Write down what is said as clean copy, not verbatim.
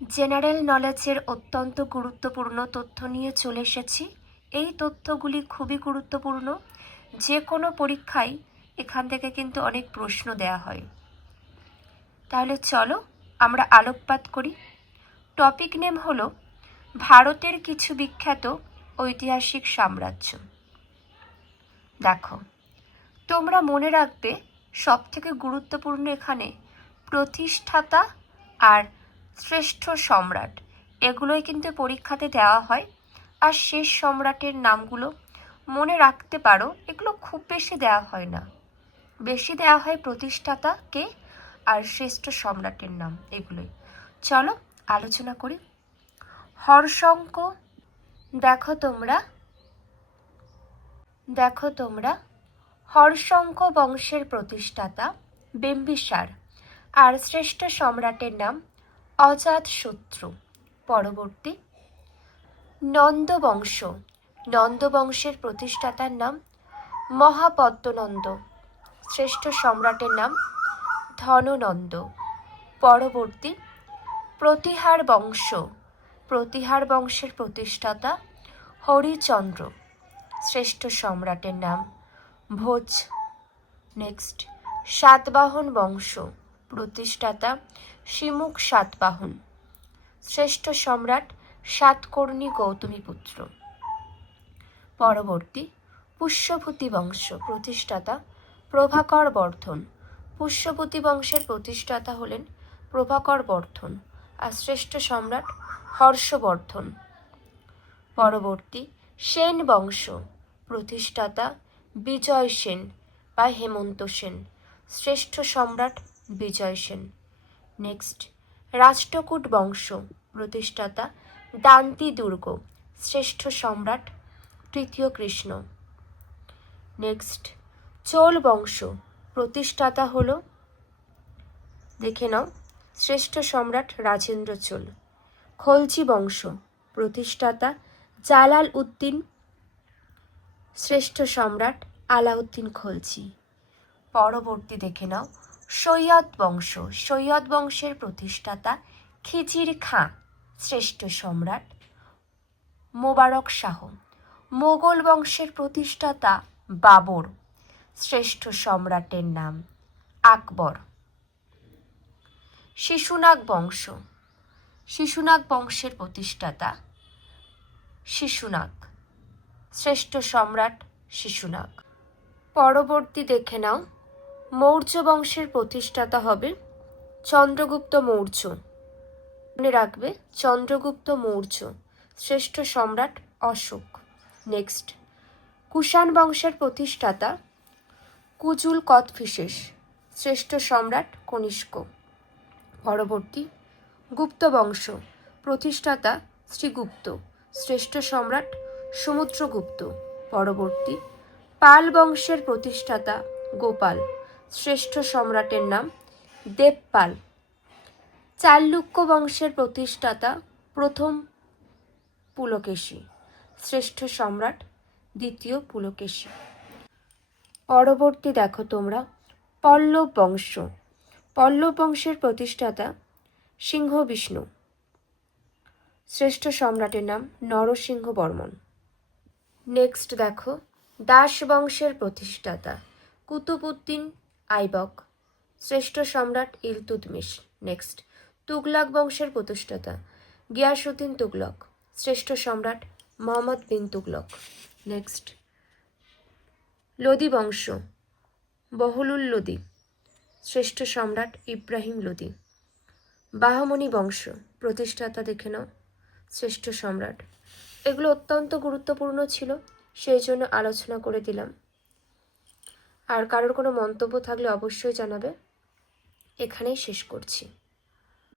General নলেজের অত্যন্ত গুরুত্বপূর্ণ তথ্য নিয়ে চলে এসেছি। এই তথ্যগুলি খুবই গুরুত্বপূর্ণ, যে কোনো পরীক্ষায় এখান থেকে কিন্তু অনেক প্রশ্ন দেয়া হয়। তাহলে চলো আমরা আলোকপাত করি। টপিক নেম হলো ভারতের কিছু বিখ্যাত ঐতিহাসিক সাম্রাজ্য। দেখো, তোমরা মনে রাখবে সবথেকে গুরুত্বপূর্ণ এখানে প্রতিষ্ঠাতা আর শ্রেষ্ঠ সম্রাট, এগুলোই কিন্তু পরীক্ষাতে দেওয়া হয়। আর শেষ সম্রাটের নামগুলো মনে রাখতে পারো, এগুলো খুব বেশি দেওয়া হয় না, বেশি দেওয়া হয় প্রতিষ্ঠাতাকে আর শ্রেষ্ঠ সম্রাটের নাম, এগুলোই। চলো আলোচনা করি। হর্ষঙ্ক, দেখো তোমরা হর্ষঙ্ক বংশের প্রতিষ্ঠাতা বিম্বিসার আর শ্রেষ্ঠ সম্রাটের নাম অজাতশত্রু। পরবর্তী নন্দবংশ, নন্দবংশের প্রতিষ্ঠাতার নাম মহাপদ্মনন্দ, শ্রেষ্ঠ সম্রাটের নাম ধননন্দ। পরবর্তী প্রতিহার বংশ, প্রতিহার বংশের প্রতিষ্ঠাতা হরিচন্দ্র, শ্রেষ্ঠ সম্রাটের নাম ভোজ। নেক্সট সাতবাহন বংশ, প্রতিষ্ঠাতা শিমুখ সাতবাহন, শ্রেষ্ঠ সম্রাট সাতকর্ণী গৌতমীপুত্র। পরবর্তী পুষ্যভূতি বংশ, প্রতিষ্ঠাতা প্রভাকর বর্ধন, পুষ্যভূতি বংশের প্রতিষ্ঠাতা হলেন প্রভাকর বর্ধন আর শ্রেষ্ঠ সম্রাট হর্ষবর্ধন। পরবর্তী সেন বংশ, প্রতিষ্ঠাতা বিজয় সেন বা হেমন্ত সেন, শ্রেষ্ঠ সম্রাট বিজয় সেন। নেক্সট রাষ্ট্রকূট বংশ, প্রতিষ্ঠাতা দান্তি দুর্গ, শ্রেষ্ঠ সম্রাট তৃতীয় কৃষ্ণ। নেক্সট চোল বংশ, প্রতিষ্ঠাতা হলো, দেখে নাও, শ্রেষ্ঠ সম্রাট রাজেন্দ্র চোল। খলজি বংশ, প্রতিষ্ঠাতা জালাল উদ্দিন, শ্রেষ্ঠ সম্রাট আলাউদ্দিন খলজি। পরবর্তী দেখে নাও সৈয়দ বংশ, সৈয়দ বংশের প্রতিষ্ঠাতা খিজির খাঁ, শ্রেষ্ঠ সম্রাট মোবারক শাহ। মোগল বংশের প্রতিষ্ঠাতা বাবর, শ্রেষ্ঠ সম্রাটের নাম আকবর। শিশুনাগ বংশ, শিশুনাগ বংশের প্রতিষ্ঠাতা শিশুনাগ, শ্রেষ্ঠ সম্রাট শিশুনাগ। পরবর্তী দেখে নাও মৌর্য বংশের প্রতিষ্ঠাতা হবে চন্দ্রগুপ্ত মৌর্য, মনে রাখবে চন্দ্রগুপ্ত মৌর্য, শ্রেষ্ঠ সম্রাট অশোক। নেক্সট কুষাণ বংশের প্রতিষ্ঠাতা কুজুল কথফিসেস, শ্রেষ্ঠ সম্রাট কনিষ্ক। পরবর্তী গুপ্ত বংশ, প্রতিষ্ঠাতা শ্রীগুপ্ত, শ্রেষ্ঠ সম্রাট সমুদ্রগুপ্ত। পরবর্তী পাল বংশের প্রতিষ্ঠাতা গোপাল, শ্রেষ্ঠ সম্রাটের নাম দেবপাল। চালুক্য বংশের প্রতিষ্ঠাতা প্রথম পুলকেশী, শ্রেষ্ঠ সম্রাট দ্বিতীয় পুলকেশী। পরবর্তী দেখো তোমরা পল্লব বংশ, পল্লব বংশের প্রতিষ্ঠাতা সিংহ বিষ্ণু, শ্রেষ্ঠ সম্রাটের নাম নরসিংহ বর্মন। নেক্সট দেখো দাস বংশের প্রতিষ্ঠাতা কুতুবউদ্দিন আইবক, শ্রেষ্ঠ সম্রাট ইলতুৎমিশ। নেক্সট তুগলক বংশের প্রতিষ্ঠাতা গিয়াসউদ্দিন তুগলক, শ্রেষ্ঠ সম্রাট মোহাম্মদ বিন তুগলক। নেক্সট লোদি বংশ, বহলুল লোদি, শ্রেষ্ঠ সম্রাট ইব্রাহিম লোদি। বাহমনি বংশ, প্রতিষ্ঠাতা দেখে নাও, শ্রেষ্ঠ সম্রাট। এগুলো অত্যন্ত গুরুত্বপূর্ণ ছিল, সেই জন্য আলোচনা করে দিলাম। আর কারোর কোনো মন্তব্য থাকলে অবশ্যই জানাবে। এখানেই শেষ করছি।